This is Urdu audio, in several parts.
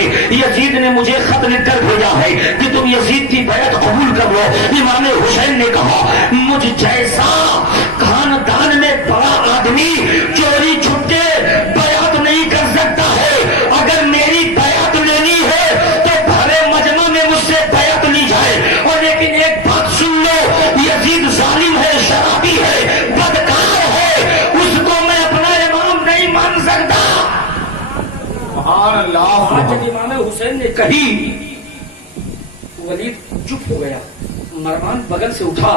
ہے یزید نے مجھے خط لکھ کر بھیجا ہے کہ تم یزید کی بیعت قبول کر لو. امام حسین نے کہا مجھ جیسا خاندان میں بڑا آدمی چوری چھپے بیعت نہیں کر سکتا ہے. اگر میری بیعت لینی ہے تو بھرے مجمع میں مجھ سے بیعت لی جائے. اور لیکن ایک بات سن لو, یزید ظالم ہے, شرابی ہے, بدکار ہے, اس کو میں اپنا امام نہیں مان سکتا. سبحان اللہ. جب امام حسین نے کہی ولید چپ ہو گیا. مروان بغل سے اٹھا,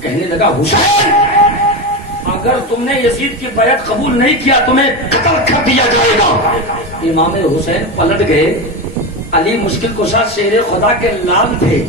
کہنے لگا حسین اگر تم نے یزید کی بیعت قبول نہیں کیا تمہیں قتل کر دیا جائے گا. امام حسین پلٹ گئے. علی مشکل کشا شیر خدا کے لال تھے,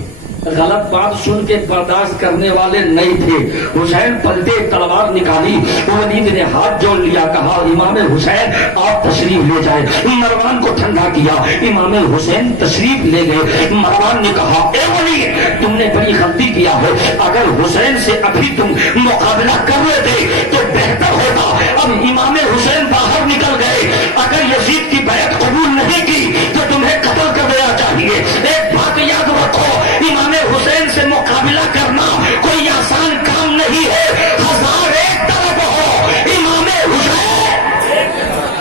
غلط بات سن کے برداشت کرنے والے نہیں تھے. حسین پلٹے, تلوار نکالی, ولید نے ہاتھ جوڑ لیا, کہا امام حسین آپ تشریف لے جائیں. مروان کو ٹھنڈا کیا, امام حسین تشریف لے گئے. مروان نے کہا اے ولید تم نے بڑی غلطی کیا ہے, اگر حسین سے ابھی تم مقابلہ کر لیتے تو بہتر ہوتا. اب امام حسین باہر نکل گئے. اگر یزید کی بیعت قبول نہیں کی تو تمہیں قتل کر دینا چاہیے. ایک بات یاد رکھو, امام حسین سے مقابلہ کرنا کوئی آسان کام نہیں ہے. ہزار ایک طرف ہو امام حسین,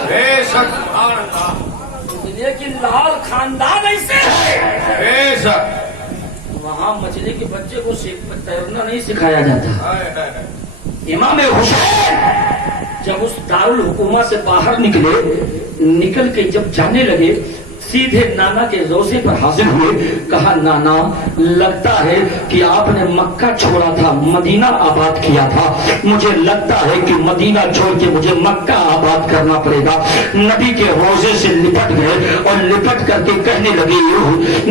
بے شک. سبحان اللہ. لیکن لال خاندان ایسے ہے بے شک. وہاں مچھلی کے بچے کو تیرنا نہیں سکھایا جاتا. ہائے ہائے ہائے. امام حسین جب اس دارالحکومہ سے باہر نکل کے جب جانے لگے سیدھے نانا کے روزے پر حاضر ہوئے. کہا نانا لگتا ہے کہ آپ نے مکہ چھوڑا تھا مدینہ آباد کیا تھا, مجھے لگتا ہے کہ مدینہ چھوڑ کے مجھے مکہ آباد کرنا پڑے گا. نبی کے روزے سے لپٹ گئے اور لپٹ کر کے کہنے لگے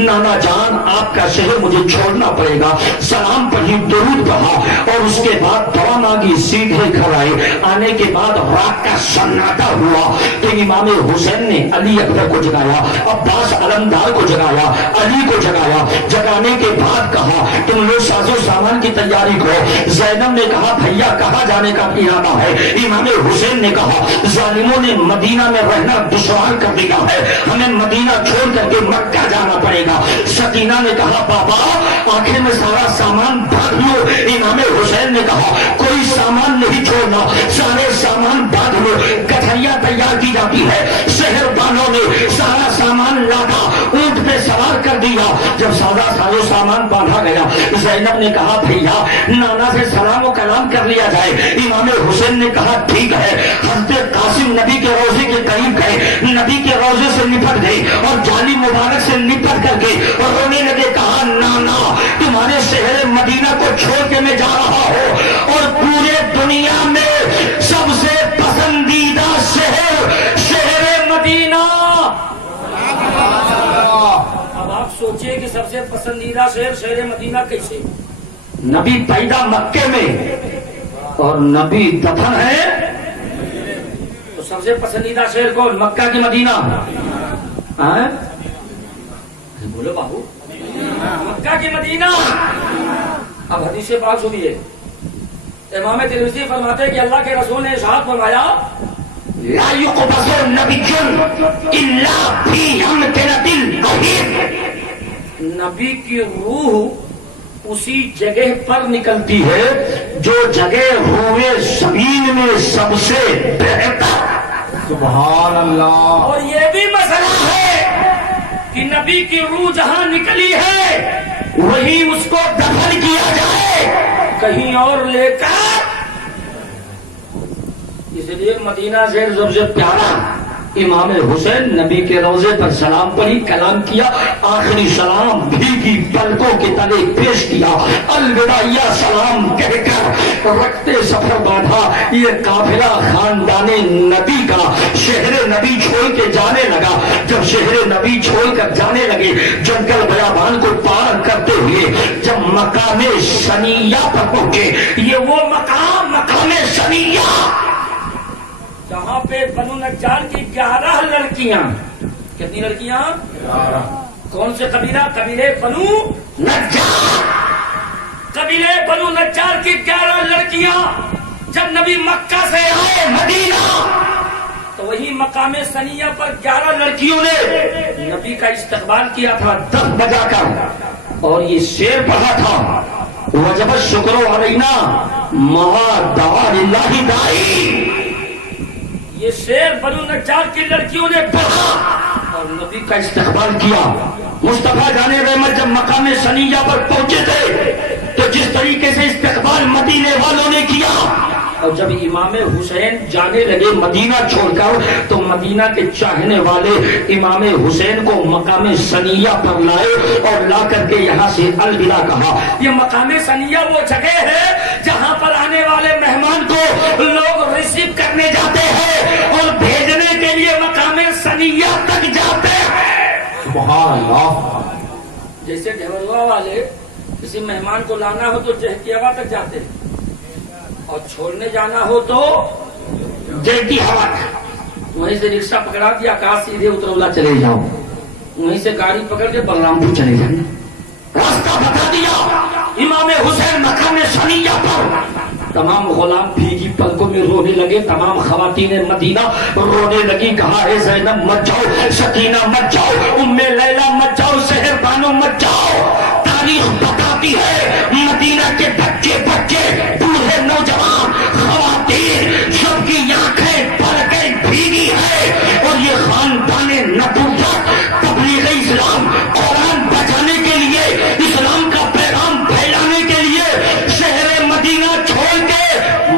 نانا جان آپ کا شہر مجھے چھوڑنا پڑے گا. سلام پڑھی, درود پڑھا اور اس کے بعد دعا مانگی, سیدھے گھر آئے. آنے کے بعد رات کا سناٹا ہوا تو امام حسین نے علی اکبر کو جگایا, عباس علمدار کو جگایا, علی کو جگایا. جگانے کے بعد کہا تم لوگ ساز و سامان کی تیاری کرو. زینب نے کہا بھیا کہاں جانے کا ارادہ ہے؟ امام حسین نے کہا ظالموں نے مدینہ میں رہنا دشوار کر دیا ہے, ہمیں مدینہ چھوڑ کر کے مکہ جانا پڑے گا. سکینہ نے کہا بابا آخر میں سارا سامان باندھ لو. امام حسین نے کہا کوئی سامان نہیں چھوڑنا, سارے سامان باندھ لو. کٹھیا تیار کی جاتی ہے, شہر والوں نے سارا سامان لادا, اونٹ پہ سوار کر دیا. جب سارا سامان باندھا گیا زینب نے کہا بھیا نانا سے سلام و کلام کر لیا جائے. امام حسین نے کہا ٹھیک ہے. حضرت قاسم نبی کے روزے کے قریب گئے, نبی کے روزے سے لپٹ گئے اور جالی مبارک سے لپٹ کر کے اور رونے لگے. کہا نانا تمہارے شہر مدینہ کو چھوڑ کے میں جا رہا ہوں اور پورے دنیا میں سب سے پسندیدہ شہر مدینہ. اب آپ سوچئے کہ سب سے پسندیدہ شہر مدینہ کیسے؟ نبی پیدا مکے میں اور نبی دفن ہے, تو سب سے پسندیدہ شہر کون؟ مکہ کی مدینہ. بولو بابو, مکہ کی مدینہ. اب حدیث پاک سنیے. امام ترمذی فرماتے ہیں کہ اللہ کے رسول نے ارشاد فرمایا لا يقبض النبي الا في امكنة الغيب. نبی کی روح اسی جگہ پر نکلتی ہے جو جگہ ہوئے زمین میں سب سے بہتر. سبحان اللہ. اور یہ بھی مسئلہ ہے کہ نبی کی روح جہاں نکلی ہے وہی اس کو دفن کیا جائے, کہیں اور لے کر. اس لیے مدینہ زیر سب سے پیارا. امام حسین نبی کے روزے پر سلام پڑھی, کلام کیا, آخری سلام بھیگی پلکوں کے تلے پیش کیا, الوداعیہ سلام کہہ کر رکھتے سفر باندھا. یہ قافلہ خاندان نبی کا شہر نبی چھوڑ کے جانے لگا. جب شہر نبی چھوڑ کر جانے لگے جنگل بیابان کو پار کرتے ہوئے جب مقام ثنیہ پر پہنچے, یہ وہ مقام ثنیہ جہاں پہ بنو نجار کی 11 لڑکیاں. کتنی لڑکیاں؟ 11. کون سے قبیلہ؟ قبیلے بنو نجار. قبیلے بنو نجار کی 11 لڑکیاں جب نبی مکہ سے آئے مدینہ تو وہی مکہ مقام ثنیہ پر 11 لڑکیوں نے نبی کا استقبال کیا تھا 10 بجا کر، اور یہ شعر پڑھا تھا وجب الشکر علینا ما دعا للہ دائی۔ یہ شعر بنو نجار کی لڑکیوں نے پڑھا اور نبی کا استقبال کیا۔ مصطفیٰ جان رحمت جب مقام ثنیہ پر پہنچے تھے تو جس طریقے سے استقبال مدینے والوں نے کیا، اور جب امام حسین جانے لگے مدینہ چھوڑ کر تو مدینہ کے چاہنے والے امام حسین کو مقام ثنیہ پر لائے اور لا کر کے یہاں سے الوداع کہا۔ یہ مقام ثنیہ وہ جگہ ہے جہاں پر آنے والے مہمان کو لوگ ریسیو کرنے جاتے ہیں اور بھیجنے کے لیے مقام ثنیہ تک جاتے ہیں۔ سبحان اللہ۔ جیسے ڈھولوا والے کسی مہمان کو لانا ہو تو جہتیوا تک جاتے ہیں اور چھوڑنے جانا ہو تو جہتی ہوا تک، وہیں سے رکشہ پکڑا دیا، کہا سیدھے اترولہ چلے جاؤ، وہیں سے گاڑی پکڑ کے بلرام پور چلے جانا، راستہ بتا دیا۔ امام حسین مقام ثنیہ پر تمام غلام بھیگی پلکوں میں رونے لگے، تمام خواتین مدینہ رونے لگی، کہا اے زینب مت جاؤ، سکینہ مت جاؤ، ام لیلہ مت جاؤ، سحر بانو مت جاؤ۔ تاریخ بتاتی ہے مدینہ کے بچے بوڑھے نوجوان خواتین سب کی آنکھیں پلکیں بھیگی ہے، اور یہ خاندان نبوت تبلیغ اسلام قرآن بچانے کے لیے، اسلام کا پیغام پھیلانے کے لیے شہر مدینہ چھوڑ کے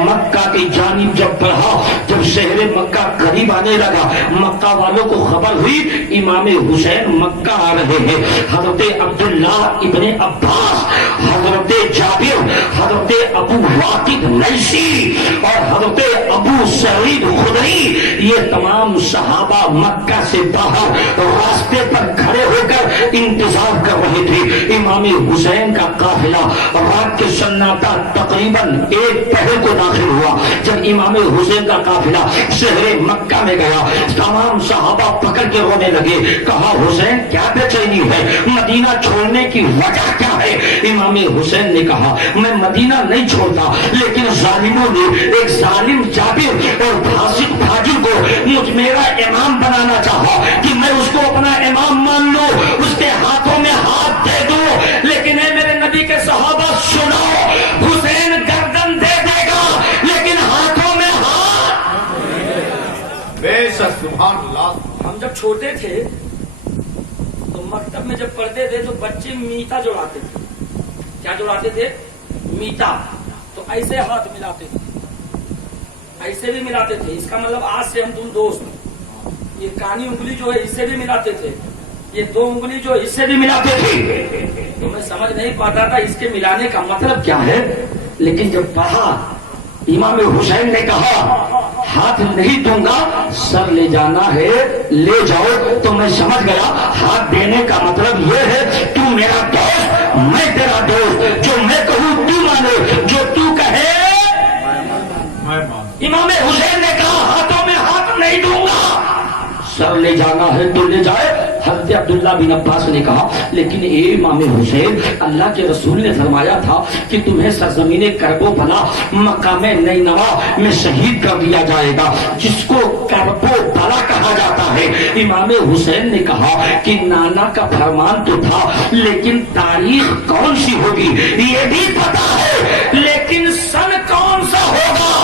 مکہ کی جانب جب بڑھا، جب شہر مکہ قریب آنے لگا، مکہ والوں کو خبر ہوئی امام حسین مکہ آ رہے ہیں۔ حضرت عبداللہ ابن عباس، حضرت جابر، حضرت ابو واقد لیثی اور حضرت ابو سعید خدری، یہ تمام صحابہ مکہ سے باہر راستے پر کھڑے ہو کر انتظار کر رہے تھے۔ امام حسین کا قافلہ رات کے سناٹا تقریباً 1 پہر کو داخل ہوا۔ جب امام حسین کا قافلہ شہر مکہ میں گیا، تمام صحابہ پکڑ کے رونے لگے، کہا حسین کیا بے چینی ہے، مدینہ چھوڑنے کی وجہ کیا ہے؟ امام حسین نے کہا میں مدینہ نہیں چھوڑتا، لیکن ظالموں نے ایک ظالم جابر اور فاسق فاجر کو مجھ میرا امام بنانا چاہا کہ میں اس کو اپنا امام مان لوں، اس کے ہاتھوں میں ہاتھ دے دوں، لیکن اے میرے نبی کے صحابہ سنو، حسین گردن دے دے گا لیکن ہاتھوں میں ہاتھ۔ بے شک سبحان اللہ۔ ہم جب چھوٹے تھے تو مکتب میں جب پڑھتے تھے تو بچے میتا جوڑاتے تھے۔ کیا جوڑاتے تھے؟ میتا۔ تو ایسے ہاتھ ملاتے تھے، ایسے بھی ملاتے تھے، اس کا مطلب آج سے ہم تم دوست۔ یہ کانی انگلی جو ہے اس سے بھی ملاتے تھے، یہ 2 انگلی جو اس سے بھی ملاتے تھے۔ تو میں سمجھ نہیں پاتا تھا اس کے ملانے کا مطلب کیا ہے، لیکن جب پڑھا امام حسین نے کہا ہاتھ نہیں دوں گا، سر لے جانا ہے لے جاؤ، تو میں سمجھ گیا ہاتھ دینے کا مطلب یہ ہے تو میرا دوست میں تیرا دوست، جو میں کہوں تو مانے، جو تو کہے۔ امام حسین نے کہا ہاتھوں میں ہاتھ نہیں دوں گا، سر لے جانا ہے تو لے جائے۔ حضرت عبداللہ بن عباس نے کہا لیکن اے امام حسین، اللہ کے رسول نے فرمایا تھا کہ تمہیں سرزمین کربو بلا مقام نینوا میں شہید کر دیا جائے گا، جس کو کربو بلا کہا جاتا ہے۔ امام حسین نے کہا کہ نانا کا فرمان تو تھا، لیکن تاریخ کون سی ہوگی یہ بھی پتا ہے، لیکن سن کون سا ہوگا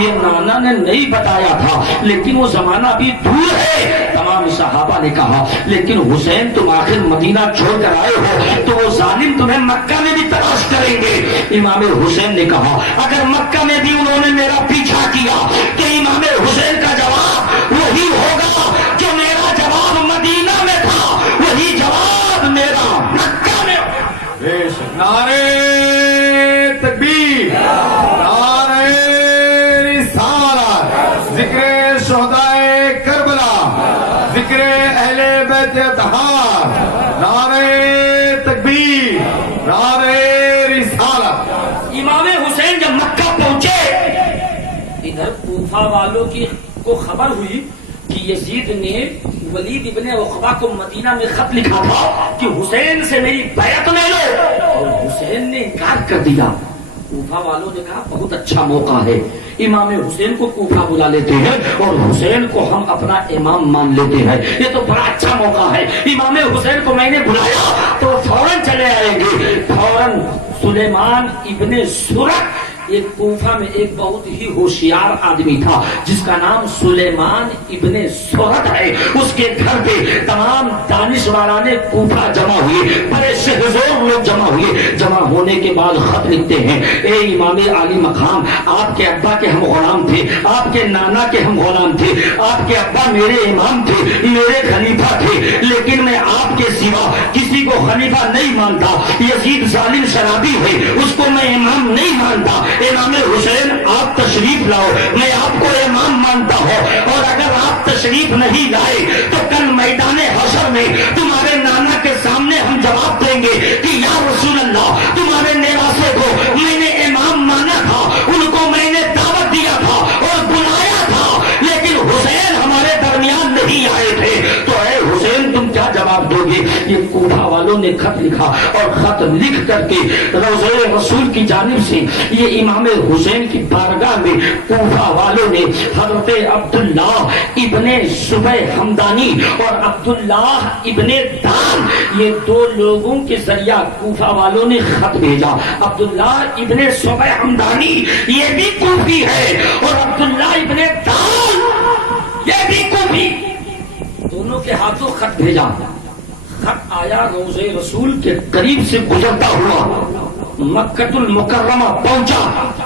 یہ نانا نے نہیں بتایا تھا، لیکن وہ زمانہ بھی دور ہے۔ تمام صحابہ نے کہا لیکن حسین تم آخر مدینہ چھوڑ کر آئے ہو تو وہ ظالم تمہیں مکہ میں بھی تلاش کریں گے۔ امام حسین نے کہا اگر مکہ میں بھی انہوں نے میرا پیچھا کیا تو امام حسین کا جواب وہی ہوگا جو میرا جواب مدینہ میں تھا، وہی جواب میرا مکہ میں ہوگا۔ بے شک۔ نعرہ تکبیر، نعرہ رسالت، ذکر شہدائے کربلا، ذکر اہل بیت اطہار، نعرہ تکبیر، نعرہ رسالت۔ امام حسین جب مکہ پہنچے، ادھر کوفہ والوں کی کو خبر ہوئی کہ یزید نے ولید ابن عقبہ کو مدینہ میں خط لکھا تھا کہ حسین سے میری بیعت لے لو، اور حسین نے انکار کر دیا۔ کوفہ والوں نے کہا بہت اچھا موقع ہے، امام حسین کو کوفہ بلا لیتے ہیں اور حسین کو ہم اپنا امام مان لیتے ہیں، یہ تو بڑا اچھا موقع ہے، امام حسین کو میں نے بلایا تو فوراً چلے آئیں گے۔ فوراً سلیمان ابن سرخ، ایک کوفہ میں ایک بہت ہی ہوشیار آدمی تھا جس کا نام سلیمان ابن سرخ ہے، اس کے گھر پہ تمام دانشوران کوفہ جمع ہوئے، بڑے شہزور لوگ جمع ہوئے۔ جمع ہونے کے بعد خط لکھتے ہیں، اے امام عالی مقام، آپ کے ابا کے ہم غلام تھے، آپ کے نانا کے ہم غلام تھے، آپ کے ابا میرے امام تھے، میرے خلیفہ تھے، لیکن میں آپ کے سوا کسی کو خلیفہ نہیں مانتا، یزید ظالم شرابی ہے، اس کو میں امام نہیں مانتا، امام حسین آپ تشریف لاؤ، میں آپ کو امام مانتا ہوں، اور اگر آپ تشریف نہیں لائے تو کل میدان حشر میں تمہارے نانا کے سامنے ہم جواب دیں گے کہ یا رسول اللہ، تمہارے نواسے کو میں نے امام مانا تھا، ان کو میں نے دعوت دیا تھا اور بلایا تھا، لیکن حسین ہمارے درمیان نہیں آئے تھے، تو اے حسین تم کیا جواب دو گے؟ یہ کوفہ والوں نے خط لکھا اور خط لکھ کر کے روضہ رسول کی جانب سے یہ امام حسین کی بارگاہ میں کوفہ والوں نے حضرت عبداللہ ابن صبح حمدانی اور عبداللہ ابن دان، یہ دو لوگوں کے ذریعہ کوفہ والوں نے خط بھیجا۔ عبداللہ ابن صبح حمدانی یہ بھی کوفی ہے اور عبداللہ ابن دان یہ بھی کوفی، دونوں کے ہاتھوں خط بھیجا۔ خط آیا روضہ رسول کے قریب سے گزرتا ہوا مکہ المکرمہ پہنچا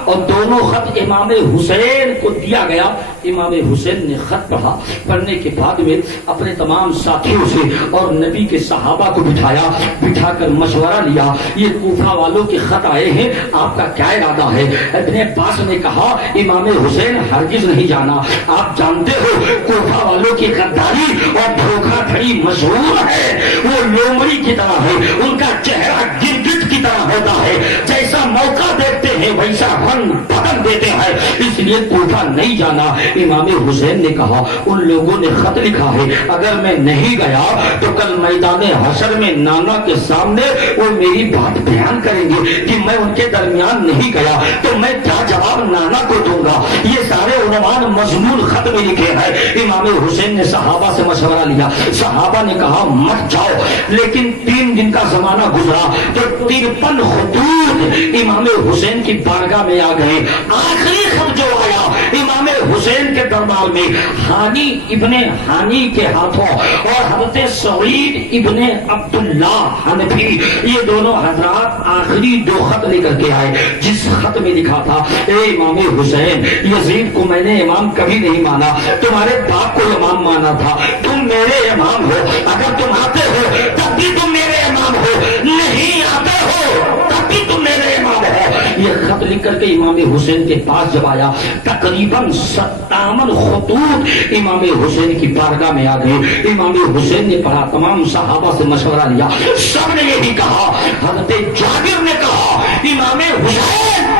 اور دونوں خط امام حسین کو دیا گیا۔ امام حسین نے خط پڑھا، پڑھنے کے بعد میں اپنے تمام ساتھیوں سے اور نبی کے صحابہ کو بٹھا کر مشورہ لیا، یہ کوفہ والوں کے خط آئے ہیں، آپ کا کیا ارادہ ہے؟ ابن عباس نے کہا امام حسین ہرگز نہیں جانا، آپ جانتے ہو کوفہ والوں کی غداری اور دھوکہ دھڑی مشہور ہے، وہ لومڑی کی طرح ہے، ان کا چہرہ گرگٹ کی طرح ہوتا ہے، جیسا موقع دیکھتے ہیں ویسا رنگ بدل دیتے ہیں، اس لیے کوفہ نہیں جانا۔ امام حسین نے کہا ان لوگوں نے خط لکھا ہے، اگر میں نہیں گیا تو کل میدان حشر میں نانا کے سامنے وہ میری بات بیان کریں گے کہ میں ان کے درمیان نہیں گیا، تو میں کیا جواب نانا کو دوں گا؟ یہ سارے عنوان مضمون خط میں لکھے ہیں۔ امام حسین نے صحابہ سے مشورہ لیا، صحابہ نے کہا مت جاؤ، لیکن 3 دن کا زمانہ گزرا تو 53 خطوط امام حسین کی بارگاہ میں آ گئے۔ آخری خط جو آیا امام حسین کے دربار میں ہانی ابن ہانی کے ہاتھوں اور حضرت سعید ابن عبداللہ حنفی، یہ دونوں حضرات آخری 2 خط لے کر کے آئے، جس خط میں لکھا تھا اے امام حسین، یزید کو میں نے امام کبھی نہیں مانا، تمہارے باپ کو امام مانا تھا، تم میرے امام ہو، اگر تم آتے ہو تب بھی تم میرے امام ہو، نہیں آتے ہو تب بھی تم میرے امام ہو۔ یہ خط لکھ کر کے امام حسین کے پاس جب آیا تقریباً 57 خطوط امام حسین کی بارگاہ میں آ گئے۔ امام حسین نے پڑھا، تمام صحابہ سے مشورہ لیا، سب نے یہی کہا، حضرت جابر نے کہا امام حسین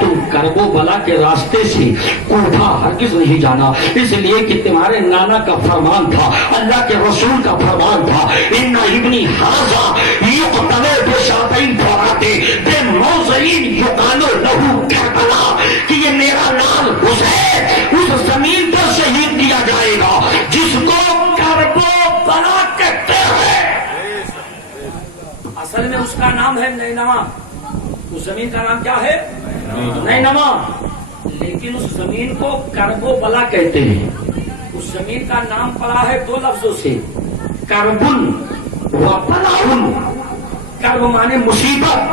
تم کرب و بلا کے راستے سے کوفہ ہرگز نہیں جانا، اس لیے کہ تمہارے نانا کا فرمان تھا، اللہ کے رسول کا فرمان تھا، ان ابنی ھذا یقتل بشاطین فراتے بے موضعین یقال لہ کربلا، کہ یہ میرا لال حسین اس زمین پر شہید کیا جائے گا جس کو کرب و بلا کہتے ہیں۔ اصل میں اس کا نام ہے نینوا، اس زمین کا نام کیا ہے؟ نینوا، لیکن اس زمین کو کرب و بلا کہتے ہیں۔ اس زمین کا نام پڑا ہے 2 لفظوں سے، کربن و بلاؤن۔ کرب مانے مصیبت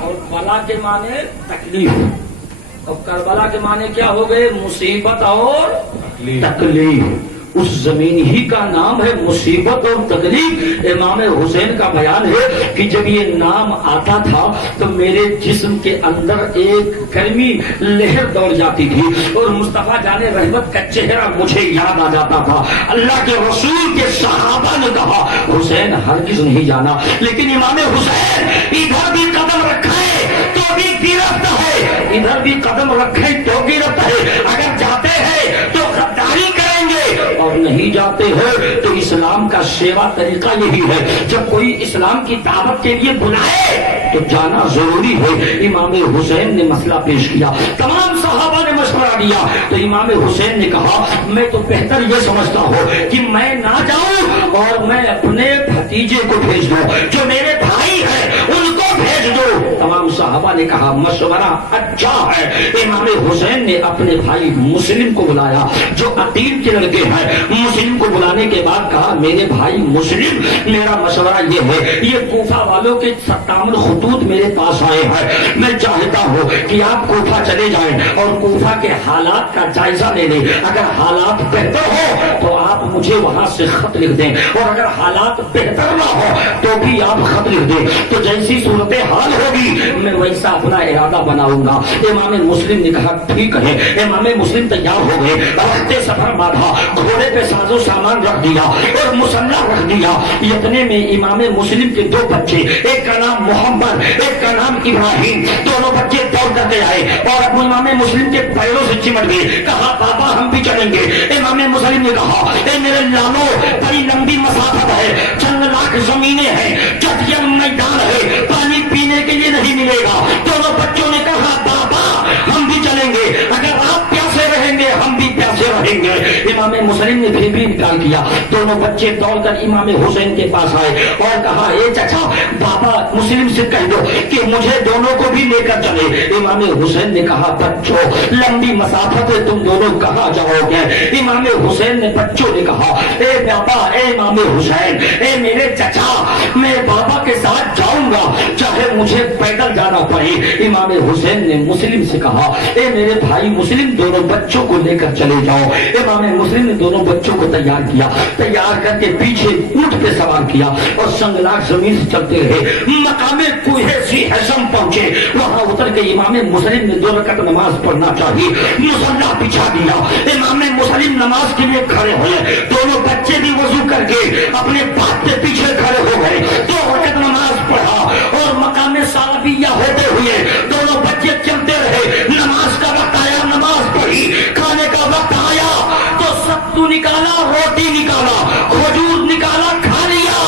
اور بلا کے مانے تکلیف، اور کربلا کے مانے کیا ہو گئے؟ مصیبت اور تکلیف۔ اس زمین ہی کا نام ہے مصیبت اور تکلیف۔ امام حسین کا بیان ہے کہ جب یہ نام آتا تھا تو میرے جسم کے اندر ایک گرمی لہر دوڑ جاتی تھی اور مصطفیٰ جان رحمت کا چہرہ مجھے یاد آ جاتا تھا۔ اللہ کے رسول کے صحابہ نے کہا حسین ہرگز نہیں جانا، لیکن امام حسین ادھر بھی قدم رکھے تو بھی گرفت ہے، ادھر بھی قدم رکھے تو گرفت ہے، اگر جاتے ہیں تو غداری کریں گے اور نہیں جاتے ہیں تو اسلام کا سیوا طریقہ یہی ہے، جب کوئی اسلام کی دعوت کے لیے بلائے تو جانا ضروری ہے۔ امام حسین نے مسئلہ پیش کیا، تمام صحابہ نے مشورہ دیا، تو امام حسین نے کہا میں تو بہتر یہ سمجھتا ہوں کہ میں نہ جاؤں اور میں اپنے بھتیجے کو بھیج دوں، جو میرے بھائی ہیں ان کو بھیج دو۔ تمام صحابہ نے کہا مشورہ اچھا ہے۔ امام حسین نے اپنے بھائی مسلم کو بلایا جو عقیل کے لڑکے ہیں، مسلم کو بلانے کے بعد کہا میرے بھائی مسلم، میرا مشورہ یہ ہے، یہ کوفہ والوں کے 57 خطوط میرے پاس آئے ہیں، میں چاہتا ہوں کہ آپ کوفہ چلے جائیں اور کوفہ کے حالات کا جائزہ لے لیں، اگر حالات بہتر ہو تو آپ مجھے وہاں سے خط لکھ دیں، اور اگر حالات بہتر نہ ہو تو بھی آپ خط لکھ دیں، تو جیسی صورتحال ہوگی میں ویسا اپنا ارادہ بناؤں گا۔ امام مسلم نے کہا ٹھیک ہے۔ امام مسلم تیار ہو گئے، رختے سفر باندھا، گھوڑے پہ ساز و سامان رکھ دیا اور مسلح رکھ دیا۔ اتنے میں امام مسلم کے 2 بچے، ایک کا نام محمد، ایک کا نام ابراہیم، دونوں بچے دوڑ کر کے آئے اور اب امام مسلم کے پیروں سے چمٹ گئے، کہا بابا ہم بھی چلیں گے۔ امام مسلم نے کہا اے میرے لالو، بڑی لمبی مسافت ہے، چند لاکھ زمینیں ہیں، چٹیل میدان ہے، پانی پینے کے لیے نہیں ملے گا۔ دونوں بچوں نے کہا بابا ہم بھی چلیں گے، اگر آپ پیاسے رہیں گے ہم بھی پیاسے رہیں گے۔ امام مسلم نے بھی نکال کیا، دونوں بچے دوڑ کر امام حسین کے پاس آئے اور کہا اے چچا، بابا مسلم سے کہہ دو کہ مجھے دونوں کو بھی لے کر چلے۔ امام حسین نے کہا بچوں لمبی مسافت ہے، تم دونوں کہاں جاؤ گے؟ امام حسین نے بچوں نے کہا اے بابا، اے امام حسین، اے میرے چچا، میں بابا کے ساتھ جاؤں گا چاہے مجھے پیدل جانا پڑے۔ امام حسین نے مسلم سے کہا اے میرے بھائی مسلم، دونوں بچوں کو لے کر چلے جاؤ۔ امام مسلم نے دونوں بچوں کو تیار کیا، تیار کر کے پیچھے اونٹ پہ سوار کیا اور سنگلاخ زمین سے چلتے رہے، مقام کوہ ذی حسم پہنچے۔ وہاں اتر کے امام مسلم نے 2 رکعت نماز پڑھنا چاہیے، مصلی بچھا دیا۔ امام مسلم نماز کے لیے کھڑے ہوئے، دونوں بچے بھی وضو کر کے اپنے باپ کے پیچھے کھڑے ہو گئے، 2 رکعت نماز پڑھا اور مقام ثعلبیہ ہوتے ہوئے دونوں بچے چلتے رہے۔ نماز کا وقت آیا، نماز پڑھی، کھانے کا وقت آیا تو ستو نکالا، روٹی نکالا، کھجور نکالا، کھا لیا،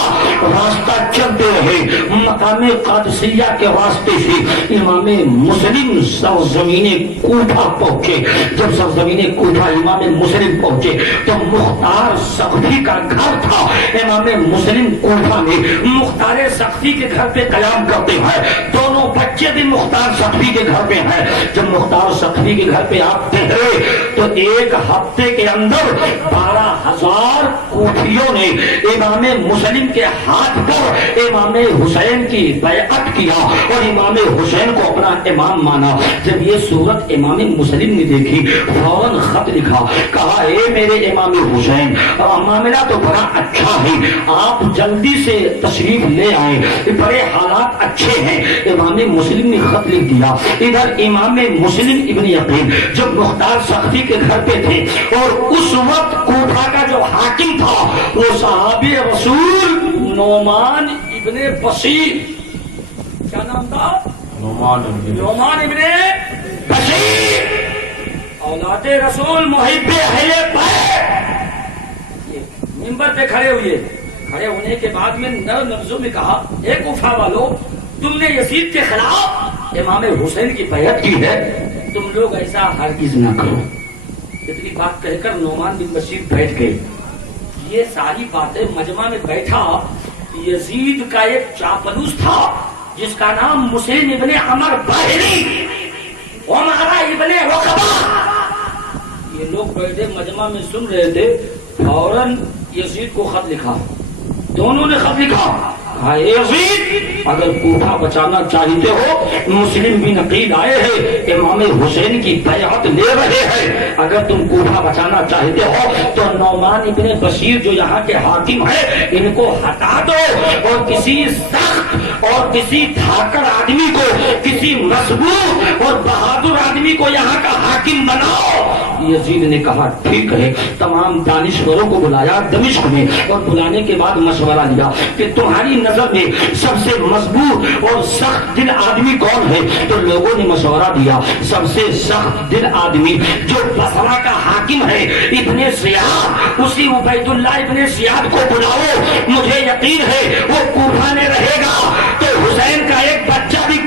راستہ چلتے رہے۔ مقام قادسیہ کے واسطے سے امام مسلم سرزمین کوفہ پہنچے۔ جب سرزمین کوفہ امام مسلم پہنچے تو مختار سقفی کا گھر تھا۔ امام مسلم کوفہ میں مختار سقفی کے گھر پہ قیام کرتے ہیں، دونوں بچے بھی مختار سقفی کے گھر پہ ہیں۔ جب مختار سقفی کے گھر پہ آپ ٹھہرے تو ایک ہفتے کے اندر 12,000 کوفیوں نے امام مسلم کے ہاتھ پر امام حسین کی بیعت کیا اور امام حسین کو اپنا امام مانا۔ جب یہ صورت امام مسلم نے دیکھی فوراً خط لکھا، کہا اے میرے امام حسین، معاملہ تو بڑا اچھا ہے، آپ جلدی سے تشریف لے آئے، بڑے حالات اچھے ہیں۔ امام مسلم نے خط لکھ دیا۔ ادھر امام مسلم ابن یقین جب مختار سقفی کے گھر پہ تھے اور اس وقت کوفہ کا جو حاکم تھا وہ صحابی رسول نعمان ابن بشیر، کیا نام تھا؟ نعمان ابن بشیر، اولاد رسول محب اہل بیت، منبر پہ کھڑے ہوئے۔ کھڑے ہونے کے بعد میں نرم لفظوں میں کہا اے کوفہ والو، تم نے یزید کے خلاف امام حسین کی بیعت کی ہے، تم لوگ ایسا ہرگز نہ کرو۔ اتنی بات کہہ کر نعمان بن بشیر بیٹھ گئے۔ یہ ساری باتیں مجمع میں بیٹھا یزید کا ایک چاپلوس تھا جس کا نام مسلم ابن عمر باہری، عمارہ ابن عقبہ، یہ لوگ بیٹھے مجمع میں سن رہے تھے۔ فوراً یزید کو خط لکھا، دونوں نے خط لکھا، کہا یزید اگر کوفہ بچانا چاہتے ہو، مسلم بن عقیل آئے ہیں، امام حسین کی بیعت لے رہے ہیں، اگر تم کوفہ بچانا چاہتے ہو تو نعمان ابن بشیر جو یہاں کے حاکم ہیں ان کو ہٹا دو اور کسی سخت اور کسی دھاکڑ آدمی کو، کسی مضبوط اور بہادر آدمی کو یہاں کا حاکم بناؤ۔ یزید نے کہا ٹھیک ہے۔ تمام دانشوروں کو بلایا دمشق میں اور بلانے کے بعد مشورہ لیا کہ تمہاری نظر میں سب سے مضبوط اور سخت دل آدمی کون ہے؟ تو لوگوں نے مشورہ دیا سب سے سخت دل آدمی جو بصرہ کا حاکم ہے ابن زیاد، اسی عبید اللہ ابن زیاد کو بلاؤ، مجھے یقین ہے وہ کوفہ میں رہے گا تو حسین کا ایک بچہ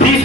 20